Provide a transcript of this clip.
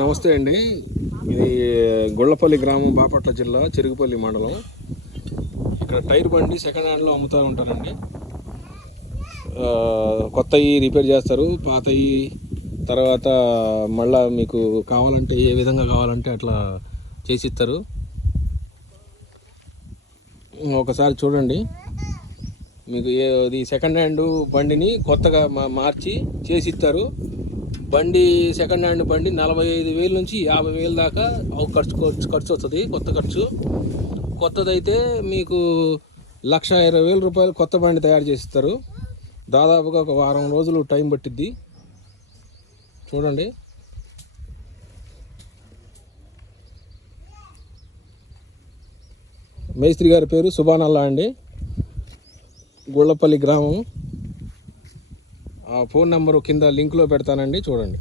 నమస్తే అండి. ఇది గొల్లపల్లి గ్రామం, బాపట్ల జిల్లా, చెరుగుపల్లి మండలం. ఇక్కడ టైర్ బండి సెకండ్ హ్యాండ్లో అమ్ముతూ ఉంటారండి. కొత్తవి రిపేర్ చేస్తారు, పాతవి తర్వాత మళ్ళీ మీకు కావాలంటే ఏ విధంగా కావాలంటే అట్లా చేసిస్తారు. ఒకసారి చూడండి, మీకు ఇది సెకండ్ హ్యాండ్ బండిని కొత్తగా మార్చి చేసిస్తారు. బండి సెకండ్ హ్యాండ్ బండి 45,000 నుంచి 50,000 దాకా ఖర్చు వస్తుంది. కొత్త ఖర్చు. కొత్తదైతే మీకు 1,20,000 రూపాయలు కొత్త బండి తయారు చేసిస్తారు. దాదాపుగా ఒక వారం రోజులు టైం పట్టిద్ది. చూడండి, మేస్త్రి గారి పేరు సుబానల్లా అండి, గొల్లపల్లి గ్రామం. ఆ ఫోన్ నెంబరు కింద లింక్లో పెడతానండి, చూడండి.